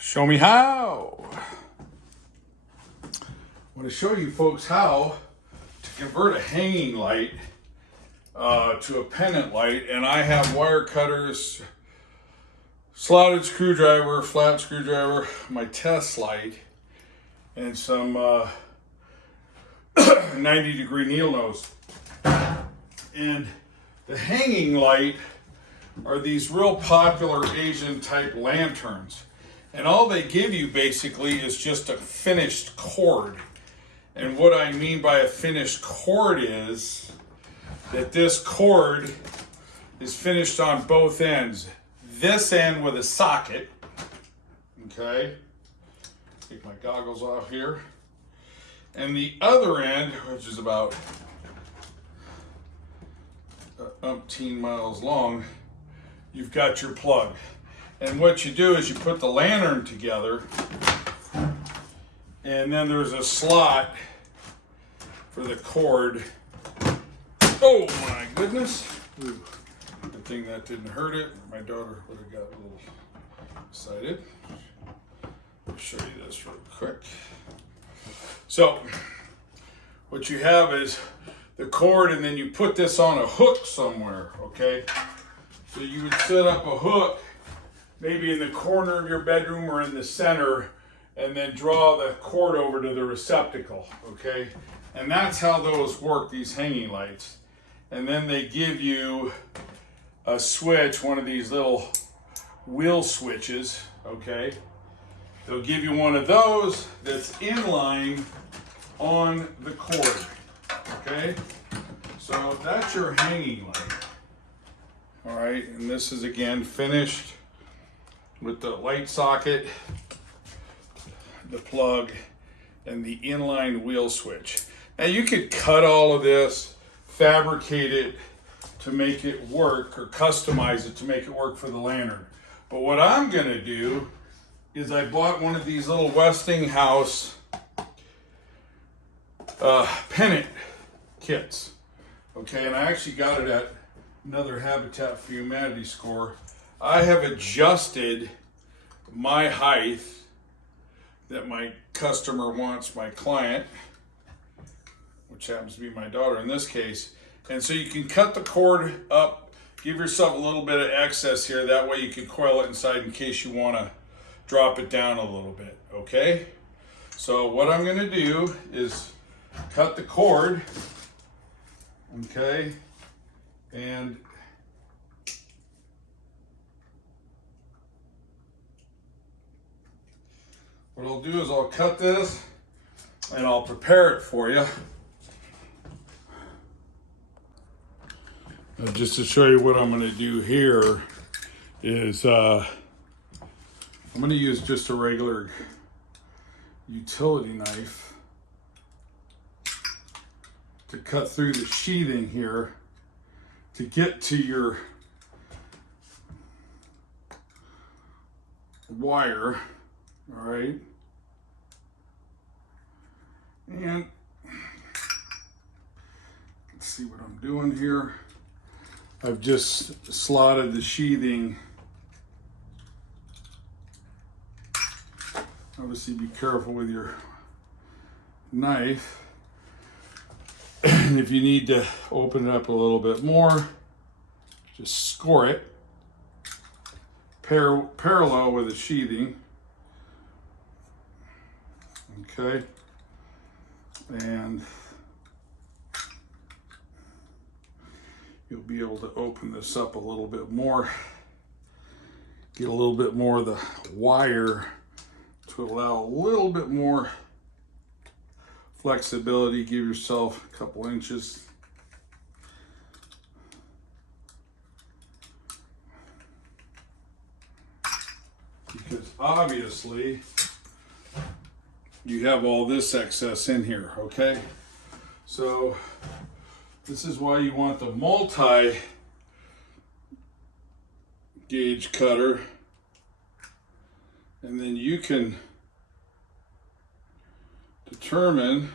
Show me how. I want to show you folks how to convert a hanging light to a pendant light. And I have wire cutters, slotted screwdriver, flat screwdriver, my test light, and some 90-degree needle nose. And the hanging light are these real popular Asian type lanterns. And all they give you basically is just a finished cord. And what I mean by a finished cord is that this cord is finished on both ends. This end with a socket, okay? Take my goggles off here. And the other end, which is about umpteen miles long, you've got your plug. And what you do is you put the lantern together, and then there's a slot for the cord. Oh my goodness. Ooh, good thing that didn't hurt it. My daughter would have got a little excited. I'll show you this real quick. So, what you have is the cord, and then you put this on a hook somewhere, okay? So you would set up a hook maybe in the corner of your bedroom or in the center, and then draw the cord over to the receptacle, okay? And that's how those work, these hanging lights. And then they give you a switch, one of these little wheel switches, okay? They'll give you one of those that's inline on the cord, okay? So that's your hanging light. All right, and this is again finished with the light socket, the plug, and the inline wheel switch. Now you could cut all of this, fabricate it to make it work, or customize it to make it work for the lantern. But what I'm gonna do is I bought one of these little Westinghouse Pendent kits. Okay, and I actually got it at another Habitat for Humanity score. I have adjusted my height that my customer wants, my client, which happens to be my daughter in this case. And so you can cut the cord up, give yourself a little bit of excess here. That way you can coil it inside in case you want to drop it down a little bit, okay? So what I'm going to do is cut the cord, okay? And what I'll do is I'll cut this and I'll prepare it for you. Just to show you what I'm going to do here is I'm going to use just a regular utility knife to cut through the sheathing here to get to your wire, all right? And let's see what I'm doing here. I've just slotted the sheathing. Obviously be careful with your knife. And if you need to open it up a little bit more, just score it parallel with the sheathing. Okay. And you'll be able to open this up a little bit more, get a little bit more of the wire to allow a little bit more flexibility. Give yourself a couple inches. Because obviously you have all this excess in here, okay? So this is why you want the multi-gauge cutter, and then you can determine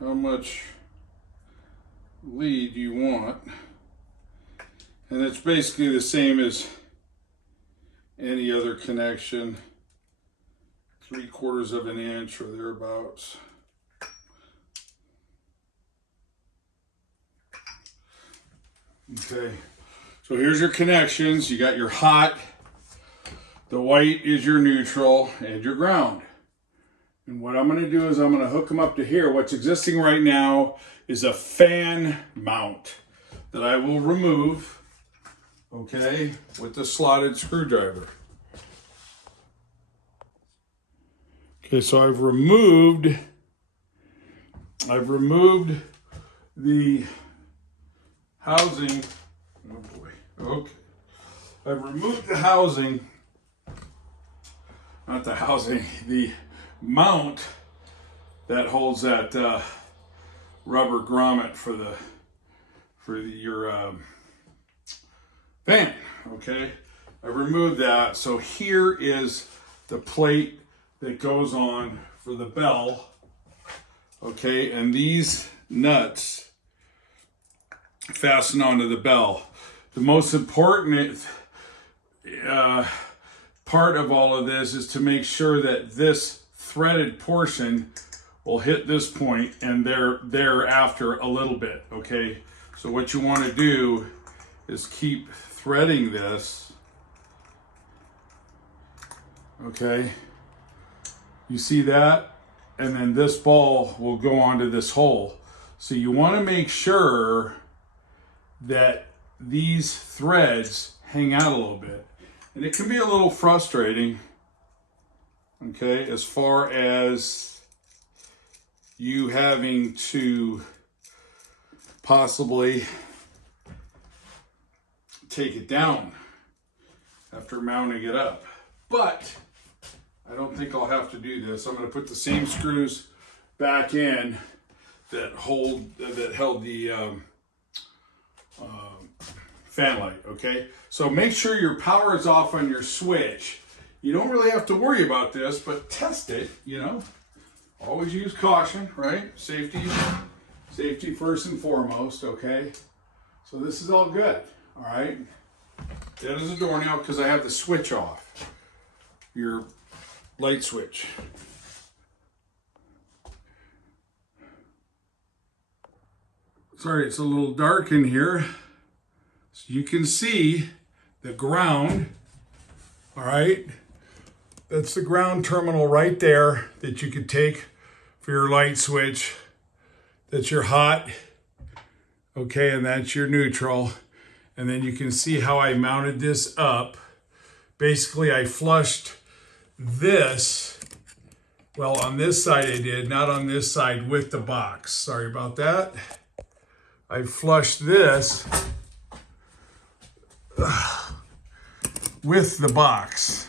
how much lead you want. And it's basically the same as any other connection, 3/4 of an inch or thereabouts. Okay, so here's your connections. You got your hot, the white is your neutral, and your ground. And what I'm going to do is I'm going to hook them up to here. What's existing right now is a fan mount that I will remove, okay, with the slotted screwdriver. Okay, so I've removed the housing. Oh boy. Okay. I've removed the housing, not the housing, the mount that holds that rubber grommet for your fan. Okay, I removed that. So here is the plate that goes on for the bell. Okay, and these nuts fasten onto the bell. The most important part of all of this is to make sure that this threaded portion will hit this point and thereafter a little bit, okay? So what you want to do is keep threading this, okay? You see that? And then this ball will go onto this hole. So you want to make sure that these threads hang out a little bit. And it can be a little frustrating, okay, as far as you having to possibly take it down after mounting it up. But I don't think I'll have to do this. I'm going to put the same screws back in that held the fan light, okay? So make sure your power is off on your switch. You don't really have to worry about this, but test it, you know. Always use caution, right? Safety first and foremost, okay? So this is all good, all right? Dead as a doornail because I have the switch off, your light switch. Sorry, it's a little dark in here. So you can see the ground, all right? That's the ground terminal right there that you could take for your light switch. That's your hot, okay, and that's your neutral. And then you can see how I mounted this up. Basically, I flushed this, well, on this side I did, not on this side with the box. Sorry about that. I flushed this with the box,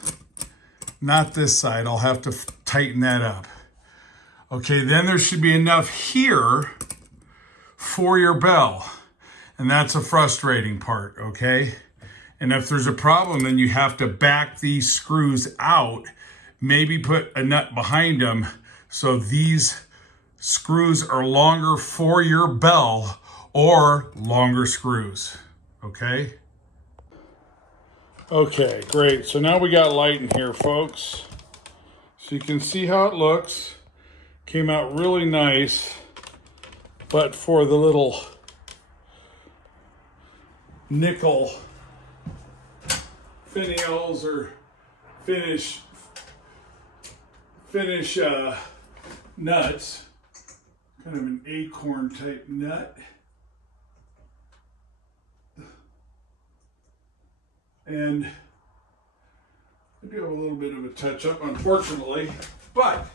not this side. I'll have to tighten that up. Okay, then there should be enough here for your bell. And that's a frustrating part, okay? And if there's a problem, then you have to back these screws out, maybe put a nut behind them so these screws are longer for your bell or longer screws, okay? Okay, great. So now we got light in here, folks. So you can see how it looks. Came out really nice, but for the little nickel finials or finish nuts, kind of an acorn type nut. And I do have a little bit of a touch up, unfortunately, but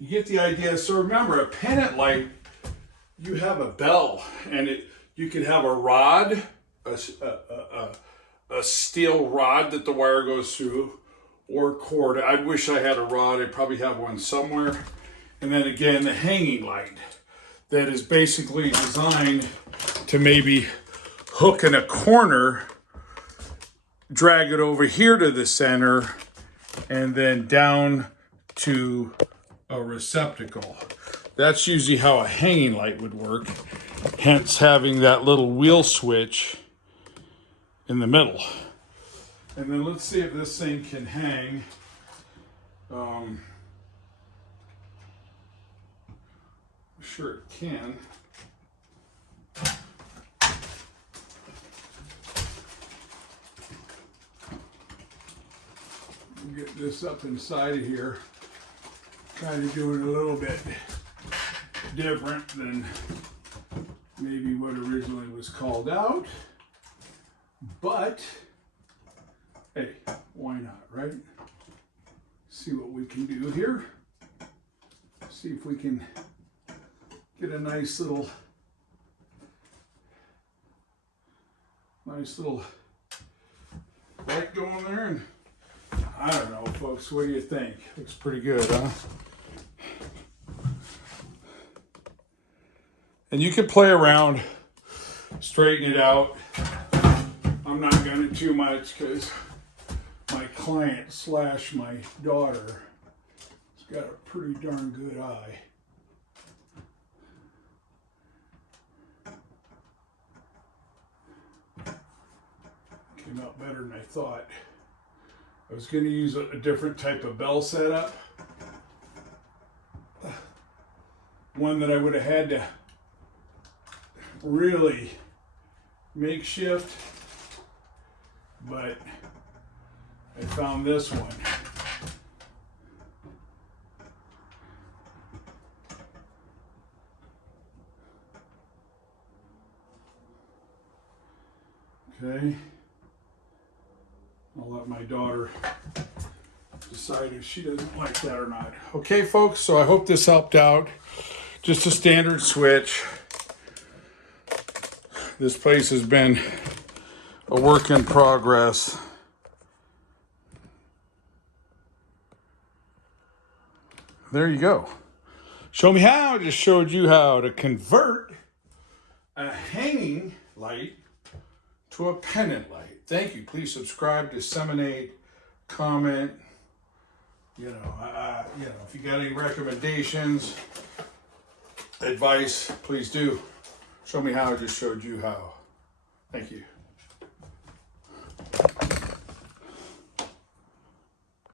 you get the idea. So remember, a pendant light, you have a bell, and you could have a rod, a steel rod that the wire goes through, or cord. I wish I had a rod. I probably have one somewhere. And then again, the hanging light that is basically designed to maybe hook in a corner, drag it over here to the center, and then down to a receptacle. That's usually how a hanging light would work, hence having that little wheel switch in the middle. And then let's see if this thing can hang. Sure it can. Get this up inside of here. Kind of doing a little bit different than maybe what originally was called out. But, hey, why not, right? See what we can do here. See if we can get a nice little light going there. And I don't know, folks, what do you think? Looks pretty good, huh? And you can play around, straighten it out. I'm not going to too much because my client / my daughter has got a pretty darn good eye. Came out better than I thought. I was going to use a different type of bell setup. One that I would have had to really makeshift, but I found this one. Okay. I'll let my daughter decide if she doesn't like that or not. Okay, folks, so I hope this helped out. Just a standard switch. This place has been a work in progress. There you go. Show me how. I just showed you how to convert a hanging light to a pendant light. Thank you. Please subscribe, disseminate, comment. You know, if you got any recommendations, advice, please do. Show me how. I just showed you how. Thank you.